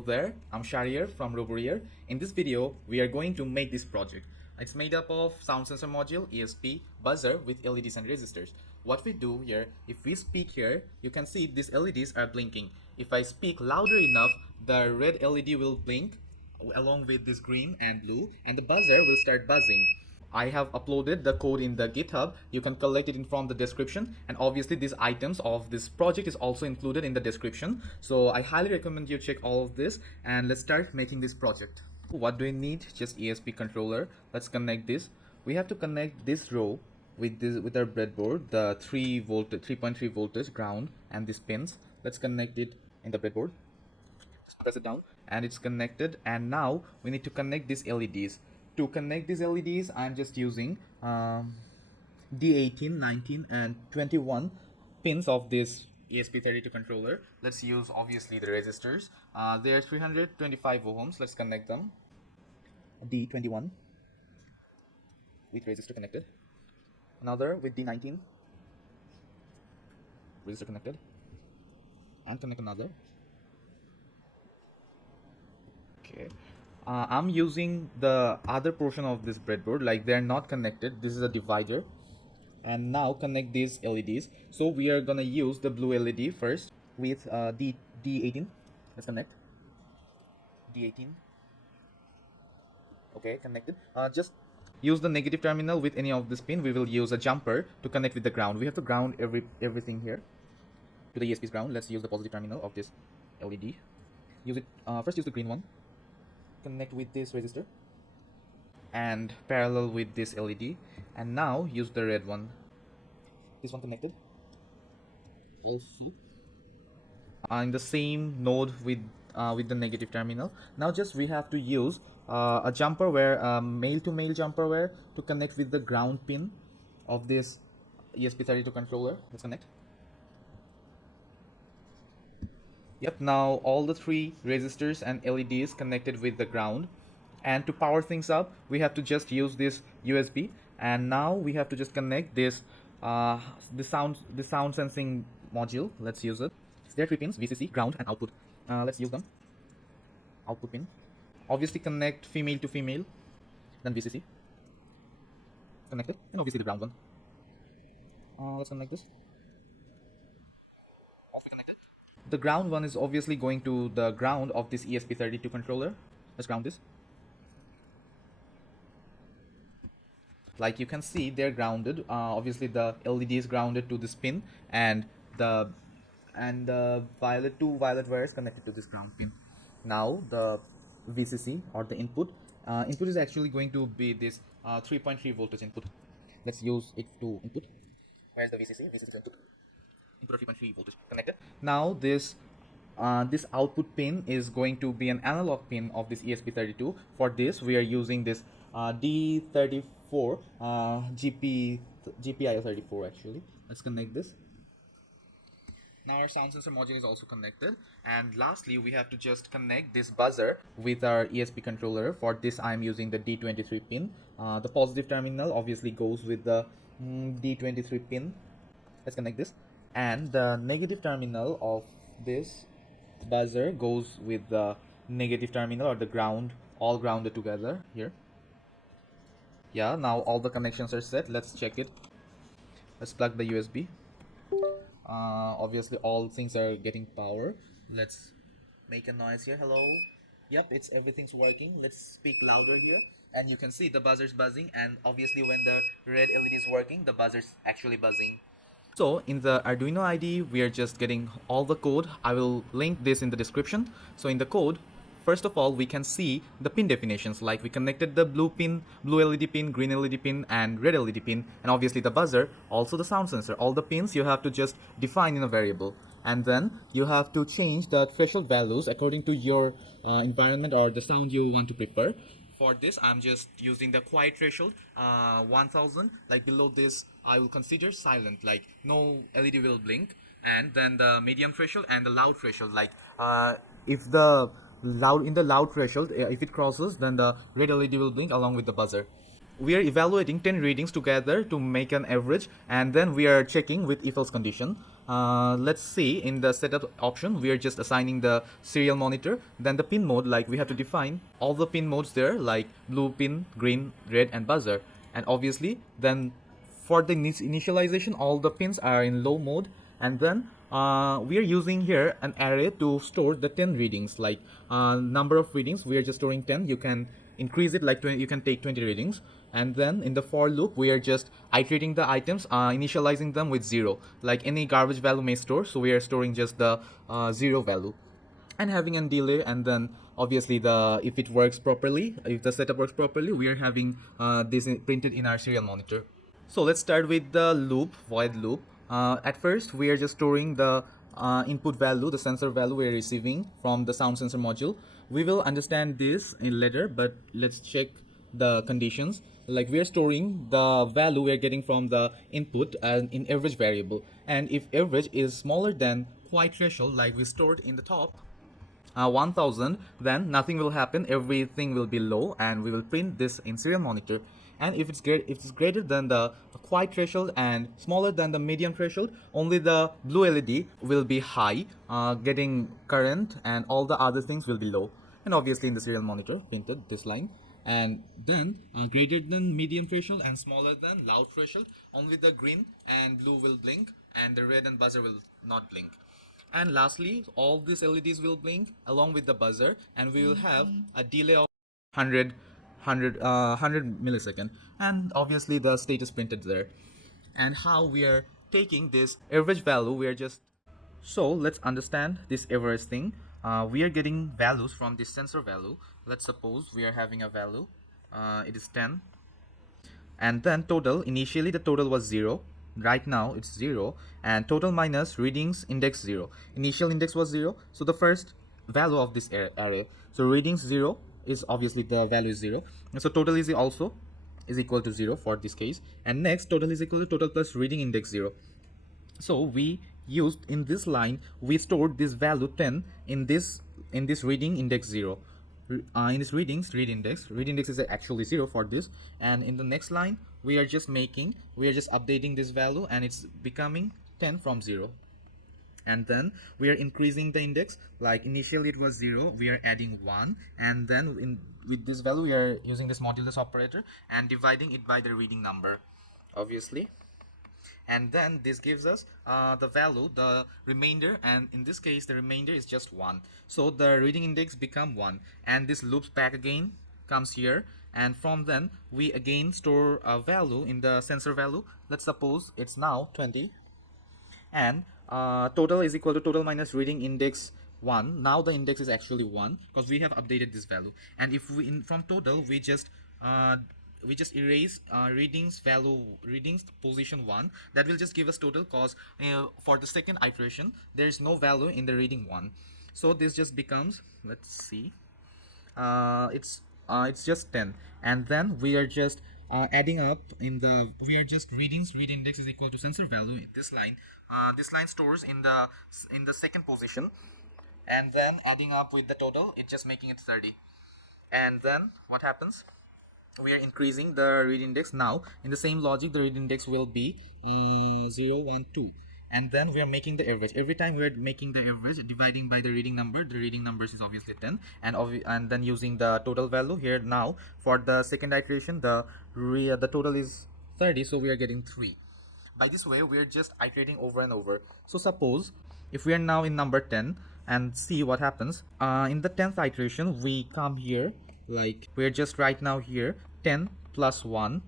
Hello there, I'm Shahriar from Roborear. In this video, we are going to make this project. It's made up of sound sensor module, ESP, buzzer with LEDs and resistors. What we do here, if we speak here, you can see these LEDs are blinking. If I speak louder enough, the red LED will blink along with this green and blue, and the buzzer will start buzzing. I have uploaded the code in the GitHub. You can collect it in from the description, and obviously these items of this project is also included in the description. So I highly recommend you check all of this, and let's start making this project. What do we need? Just ESP controller. Let's connect this. We have to connect this row with our breadboard, the 3.3 voltage ground and these pins. Let's connect it in the breadboard. Just press it down and it's connected, and now we need to connect these LEDs. To connect these LEDs, I'm just using D18, 19 and 21 pins of this ESP32 controller. Let's use obviously the resistors. They are 325 ohms. Let's connect them. D21 with resistor connected. Another with D19 resistor connected, and connect another. Okay. I'm using the other portion of this breadboard, like they're not connected. This is a divider, and now connect these LEDs. So we are gonna use the blue LED first with D18. Let's connect D18. Okay, connected. Just use the negative terminal with any of this pin. We will use a jumper to connect with the ground. We have to ground everything here to the ESP's ground. Let's use the positive terminal of this LED. Use it first. Use the green one. Connect with this resistor and parallel with this LED, and now use the red one. This one connected also in the same node with the negative terminal. Now just we have to use a jumper wire, male to male jumper wire, to connect with the ground pin of this ESP32 controller. Let's connect. Yep, now all the three resistors and LEDs connected with the ground. And to power things up, we have to just use this USB. And now we have to just connect this the sound sensing module. Let's use it. There are three pins: VCC, ground, and output. Let's use them. Output pin. Obviously connect female to female. Then VCC. Connected. And obviously the ground one. Let's connect this. The ground one is obviously going to the ground of this ESP32 controller. Let's ground this. Like you can see, they're grounded. Obviously the LED is grounded to this pin, and the two violet wires connected to this ground pin. Now the VCC, or the input is actually going to be this 3.3 voltage input. Let's use it to input. Where's the VCC? This is the input. Input of 3.3 voltage connected. Now this output pin is going to be an analog pin of this ESP32. For this we are using this D34 GPIO34 actually. Let's connect this. Now our sound sensor module is also connected, and lastly we have to just connect this buzzer with our ESP controller. For this I am using the D23 pin. The positive terminal obviously goes with the D23 pin. Let's connect this. And the negative terminal of this buzzer goes with the negative terminal, or the ground, all grounded together here. Yeah, now all the connections are set. Let's check it. Let's plug the USB. Obviously all things are getting power. Let's make a noise here. Hello. Yep, everything's working. Let's speak louder here, and you can see the buzzer's buzzing, and obviously when the red LED is working, the buzzer's actually buzzing. So in the Arduino IDE, we are just getting all the code. I will link this in the description. So in the code, first of all, we can see the pin definitions, like we connected the blue LED pin, green LED pin, and red LED pin, and obviously the buzzer, also the sound sensor. All the pins you have to just define in a variable, and then you have to change the threshold values according to your environment or the sound you want to prefer. For this, I'm just using the quiet threshold, 1000. Like below this, I will consider silent, like no LED will blink. And then the medium threshold and the loud threshold, like if the loud threshold, if it crosses, then the red LED will blink along with the buzzer. We are evaluating 10 readings together to make an average, and then we are checking with if else condition. Let's see, in the setup option, we are just assigning the serial monitor. Then the pin mode, like we have to define all the pin modes there, like blue pin, green, red, and buzzer. And obviously, then for the initialization, all the pins are in low mode. And then we are using here an array to store the 10 readings, like number of readings. We are just storing 10. You can increase it, like 20, you can take 20 readings. And then in the for loop, we are just iterating the items, initializing them with 0, like any garbage value may store. So we are storing just the 0 value and having a delay. And then obviously, the if it works properly, if the setup works properly, we are having this printed in our serial monitor. So let's start with the loop, void loop. At first, we are just storing the input value, the sensor value we are receiving from the sound sensor module. We will understand this in later, but let's check the conditions. Like, we are storing the value we are getting from the input in average variable. And if average is smaller than quiet threshold, like we stored in the top, 1000, then nothing will happen, everything will be low, and we will print this in serial monitor. And if it's greater than the quiet threshold and smaller than the medium threshold, only the blue LED will be high, getting current, and all the other things will be low. And obviously in the serial monitor printed this line. And then greater than medium threshold and smaller than loud threshold, only the green and blue will blink, and the red and buzzer will not blink. And lastly, all these LEDs will blink along with the buzzer, and we will have a delay of 100 millisecond. And obviously the state is printed there. And how we are taking this average value, we are just, so let's understand this average thing. We are getting values from this sensor value. Let's suppose we are having a value, it is 10, and then total, initially the total was 0, right now it's 0, and total minus readings index 0. Initial index was 0, so the first value of this array, so readings 0 is obviously the value is 0, and so total is also is equal to 0 for this case. And next, total is equal to total plus reading index 0. So we used in this line, we stored this value 10 in this reading index 0. In this readings, read index is actually 0 for this. And in the next line, we are just updating this value, and it's becoming 10 from 0. And then we are increasing the index, like initially it was 0, we are adding 1, and then with this value we are using this modulus operator and dividing it by the reading number, obviously. And then this gives us the value, the remainder, and in this case the remainder is just 1, so the reading index become 1, and this loops back again, comes here, and from then we again store a value in the sensor value. Let's suppose it's now 20, and total is equal to total minus reading index 1. Now the index is actually 1 because we have updated this value. And if we from total we just erase readings position 1, that will just give us total, cause for the second iteration there is no value in the reading 1. So this just becomes, let's see, it's just 10. And then we are just adding up in the, we are just read index is equal to sensor value in this line. This line stores in the second position, and then adding up with the total, it's just making it 30. And then what happens, we are increasing the read index. Now in the same logic, the read index will be 0, 1, 2, and then we are making the average. Every time we are making the average, dividing by the reading number, the reading numbers is obviously 10, and then using the total value here. Now for the second iteration, the total is 30, so we are getting 3. By this way, we are just iterating over and over. So suppose if we are now in number 10 and see what happens, in the 10th iteration we come here, like we're just right now here 10 plus 1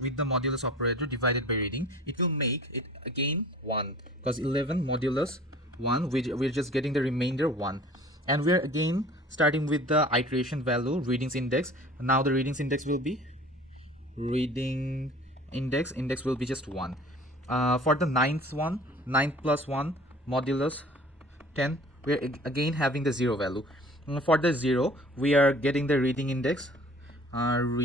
with the modulus operator divided by reading, it will make it again 1, because 11 modulus 1, we're just getting the remainder 1. And we're again starting with the iteration value, readings index. Now the readings index will be index will be just 1. For the 9th one, 9 plus 1 modulus 10, we're again having the 0 value. For the 0, we are getting the reading index 0.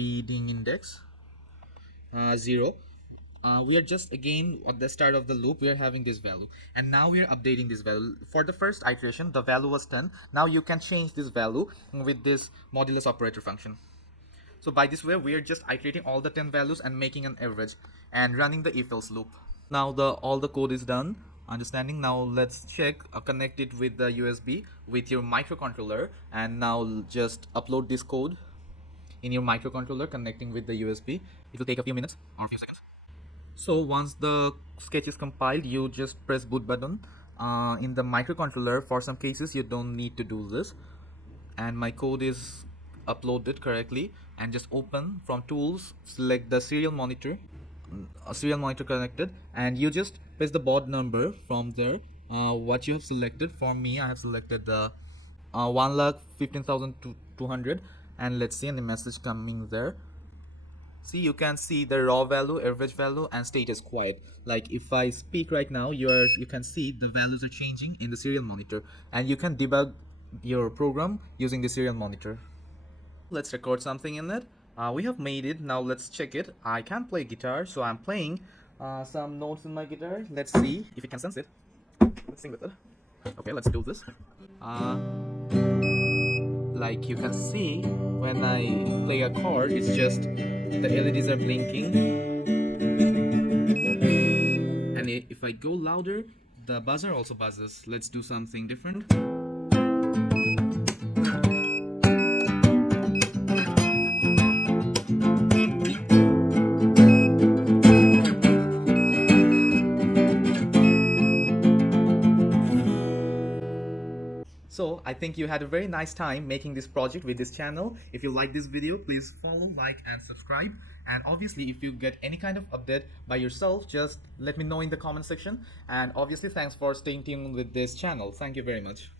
We are just again at the start of the loop, we are having this value, and now we are updating this value. For the first iteration, the value was 10. Now you can change this value with this modulus operator function. So by this way, we are just iterating all the 10 values and making an average and running the if else loop. Now all the code is done. Understanding. Now let's check connect it with the USB with your microcontroller, and now just upload this code in your microcontroller connecting with the USB. It will take a few minutes or a few seconds. So once the sketch is compiled, you just press boot button. In the microcontroller, for some cases you don't need to do this, and my code is uploaded correctly. And just open from tools, select the serial monitor, a serial monitor connected, and you just press the baud number from there. What you have selected, for me I have selected the 1,15,200, and let's see, and the message coming there. See, you can see the raw value, average value, and status quiet. Like if I speak right now, you can see the values are changing in the serial monitor, and you can debug your program using the serial monitor. Let's record something in it. We have made it. Now let's check it. I can play guitar, so I'm playing some notes in my guitar. Let's see if it can sense it. Let's sing with it. Okay, let's do this. Like you can see, when I play a chord, it's just the LEDs are blinking, and if I go louder, the buzzer also buzzes. Let's do something different. So I think you had a very nice time making this project with this channel. If you like this video, please follow, like, and subscribe. And obviously, if you get any kind of update by yourself, just let me know in the comment section. And obviously, thanks for staying tuned with this channel. Thank you very much.